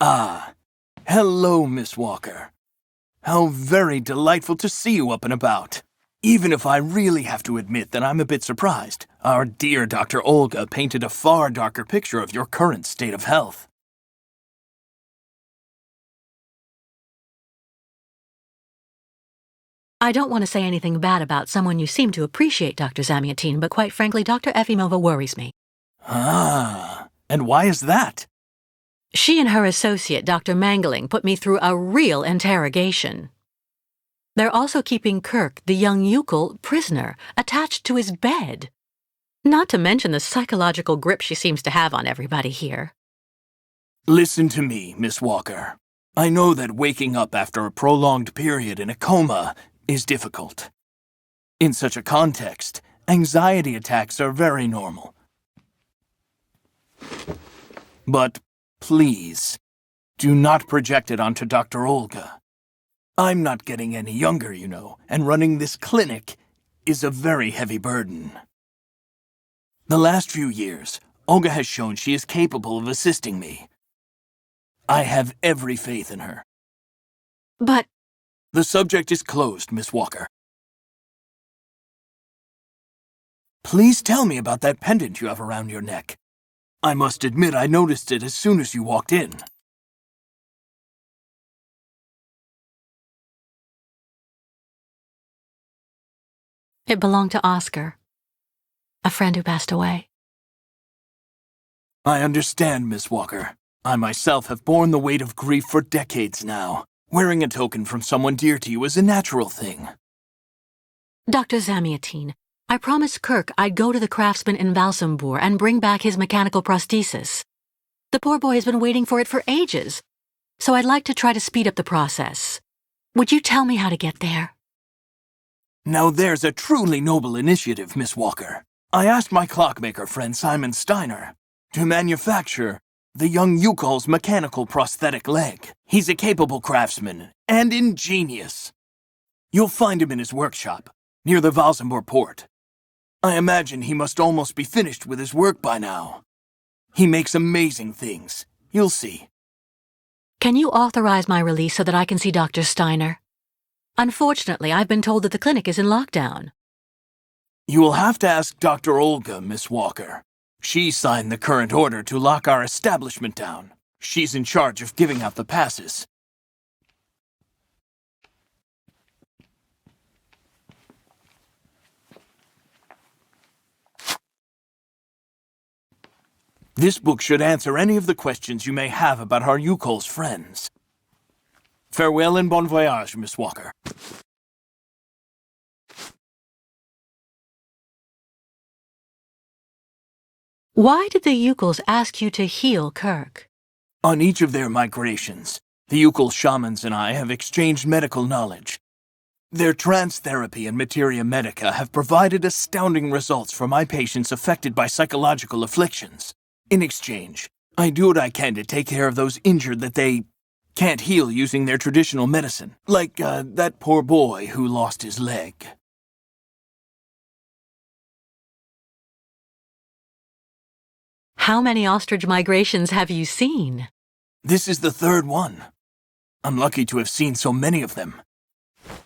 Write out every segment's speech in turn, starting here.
Ah, hello, Miss Walker. How very delightful to see you up and about. Even if I really have to admit that I'm a bit surprised, our dear Dr. Olga painted a far darker picture of your current state of health. I don't want to say anything bad about someone you seem to appreciate, Dr. Zamiatine, but quite frankly, Dr. Efimova worries me. Ah, and why is that? She and her associate, Dr. Mangling, put me through a real interrogation. They're also keeping Kirk, the young Youkol, prisoner, attached to his bed. Not to mention the psychological grip she seems to have on everybody here. Listen to me, Miss Walker. I know that waking up after a prolonged period in a coma is difficult. In such a context, anxiety attacks are very normal. But please, do not project it onto Dr. Olga. I'm not getting any younger, you know, and running this clinic is a very heavy burden. The last few years, Olga has shown she is capable of assisting me. I have every faith in her. But... The subject is closed, Miss Walker. Please tell me about that pendant you have around your neck. I must admit I noticed it as soon as you walked in. It belonged to Oscar, a friend who passed away. I understand, Miss Walker. I myself have borne the weight of grief for decades now. Wearing a token from someone dear to you is a natural thing. Dr. Zamiatine, I promised Kirk I'd go to the craftsman in Valsambur and bring back his mechanical prosthesis. The poor boy has been waiting for it for ages, so I'd like to try to speed up the process. Would you tell me how to get there? Now there's a truly noble initiative, Miss Walker. I asked my clockmaker friend Simon Steiner to manufacture the young Youkol's mechanical prosthetic leg. He's a capable craftsman and ingenious. You'll find him in his workshop, near the Valsambur port. I imagine he must almost be finished with his work by now. He makes amazing things. You'll see. Can you authorize my release so that I can see Dr. Steiner? Unfortunately, I've been told that the clinic is in lockdown. You will have to ask Dr. Olga, Miss Walker. She signed the current order to lock our establishment down. She's in charge of giving out the passes. This book should answer any of the questions you may have about our Youkol's friends. Farewell and bon voyage, Miss Walker. Why did the Youkols ask you to heal Kirk? On each of their migrations, the Youkol shamans and I have exchanged medical knowledge. Their trance therapy and materia medica have provided astounding results for my patients affected by psychological afflictions. In exchange, I do what I can to take care of those injured that they can't heal using their traditional medicine, like that poor boy who lost his leg. How many ostrich migrations have you seen? This is the third one. I'm lucky to have seen so many of them.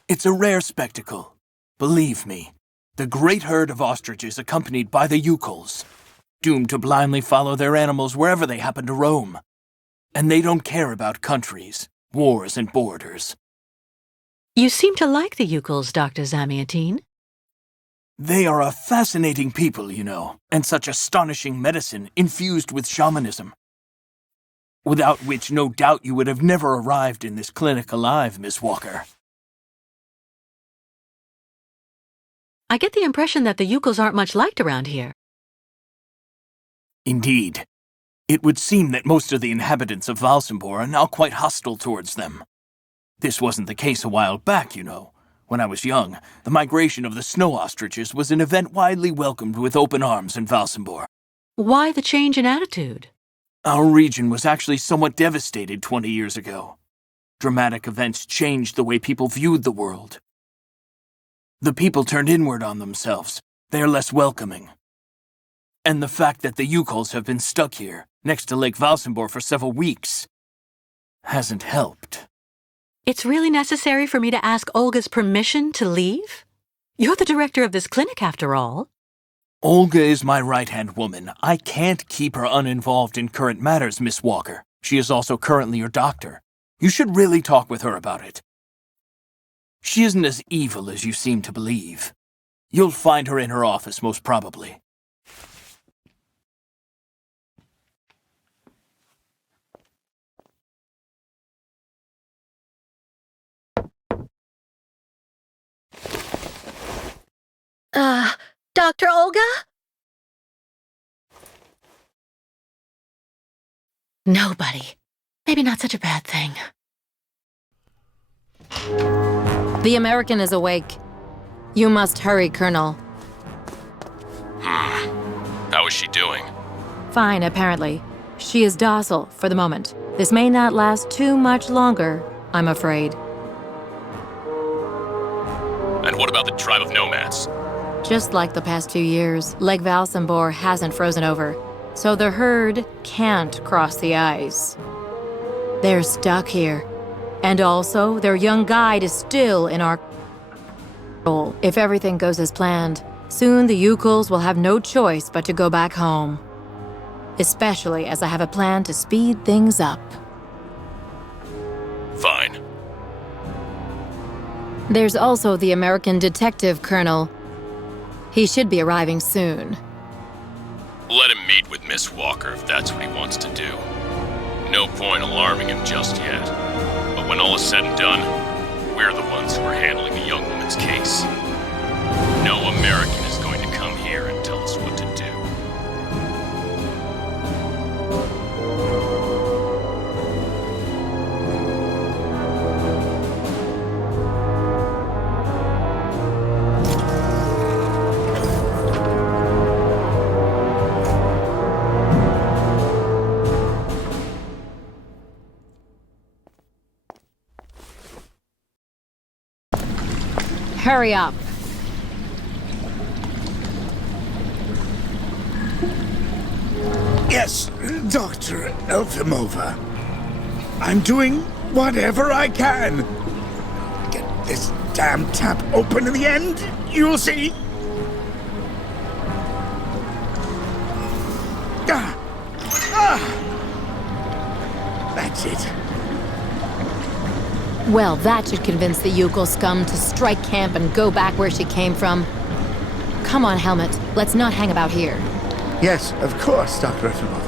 It's a rare spectacle. Believe me, the great herd of ostriches accompanied by the Youkols, doomed to blindly follow their animals wherever they happen to roam. And they don't care about countries, wars, and borders. You seem to like the Youkols, Dr. Zamiatine. They are a fascinating people, you know, and such astonishing medicine infused with shamanism. Without which, no doubt, you would have never arrived in this clinic alive, Miss Walker. I get the impression that the Youkols aren't much liked around here. Indeed. It would seem that most of the inhabitants of Valsambur are now quite hostile towards them. This wasn't the case a while back, you know. When I was young, the migration of the snow ostriches was an event widely welcomed with open arms in Valsambur. Why the change in attitude? Our region was actually somewhat devastated 20 years ago. Dramatic events changed the way people viewed the world. The people turned inward on themselves. They are less welcoming. And the fact that the Youkols have been stuck here, next to Lake Valsambur for several weeks, hasn't helped. It's really necessary for me to ask Olga's permission to leave? You're the director of this clinic, after all. Olga is my right-hand woman. I can't keep her uninvolved in current matters, Miss Walker. She is also currently your doctor. You should really talk with her about it. She isn't as evil as you seem to believe. You'll find her in her office, most probably. Dr. Olga? Nobody. Maybe not such a bad thing. The American is awake. You must hurry, Colonel. How is she doing? Fine, apparently. She is docile for the moment. This may not last too much longer, I'm afraid. And what about the tribe of nomads? Just like the past 2 years, Lake Valsambor hasn't frozen over, so the herd can't cross the ice. They're stuck here. And also, their young guide is still in our control. If everything goes as planned, soon the Youkols will have no choice but to go back home. Especially as I have a plan to speed things up. Fine. There's also the American detective, Colonel. He should be arriving soon. Let him meet with Miss Walker if that's what he wants to do. No point alarming him just yet. But when all is said and done, we're the ones who are handling the young woman's case. No American is going to come here and tell us what to do. Hurry up. Yes, Dr. Efimova. I'm doing whatever I can. Get this damn tap open in the end, you'll see. That's it. Well, that should convince the Youkol scum to strike camp and go back where she came from. Come on, Helmet. Let's not hang about here. Yes, of course, Dr. Efimova.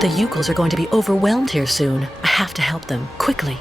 The Youkols are going to be overwhelmed here soon. I have to help them, quickly.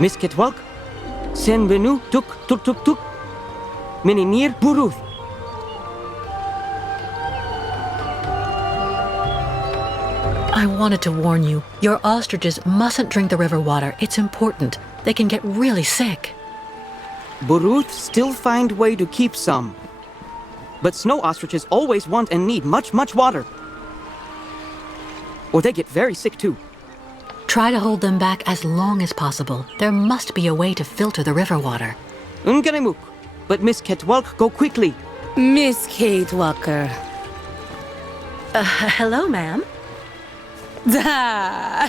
Miss Ketwalk, Sen Benu Tuk Tuk Tuk Tuk, Minimir Buruth. I wanted to warn you. Your ostriches mustn't drink the river water. It's important. They can get really sick. Buruth still find way to keep some. But snow ostriches always want and need much water. Or they get very sick too. Try to hold them back as long as possible. There must be a way to filter the river water. Unganemuk. But Miss Ketwalk, go quickly. Miss Kate Walker. Hello, ma'am. Da!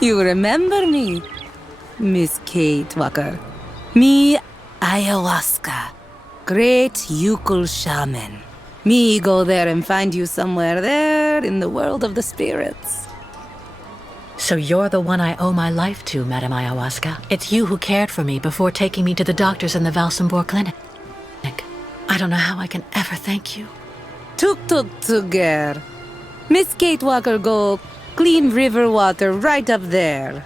You remember me, Miss Kate Walker. Me, ayahuasca. Great Youkol shaman. Me go there and find you somewhere there in the world of the spirits. So you're the one I owe my life to, Madame Ayahuasca. It's you who cared for me before taking me to the doctors in the Valsambor clinic. I don't know how I can ever thank you. Tuk tuk tuger. Miss Kate Walker go clean river water right up there.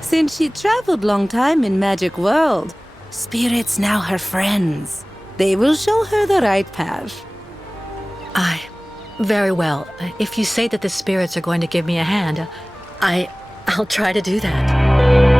Since she traveled long time in magic world, spirits now her friends. They will show her the right path. Very well. If you say that the spirits are going to give me a hand, I'll try to do that.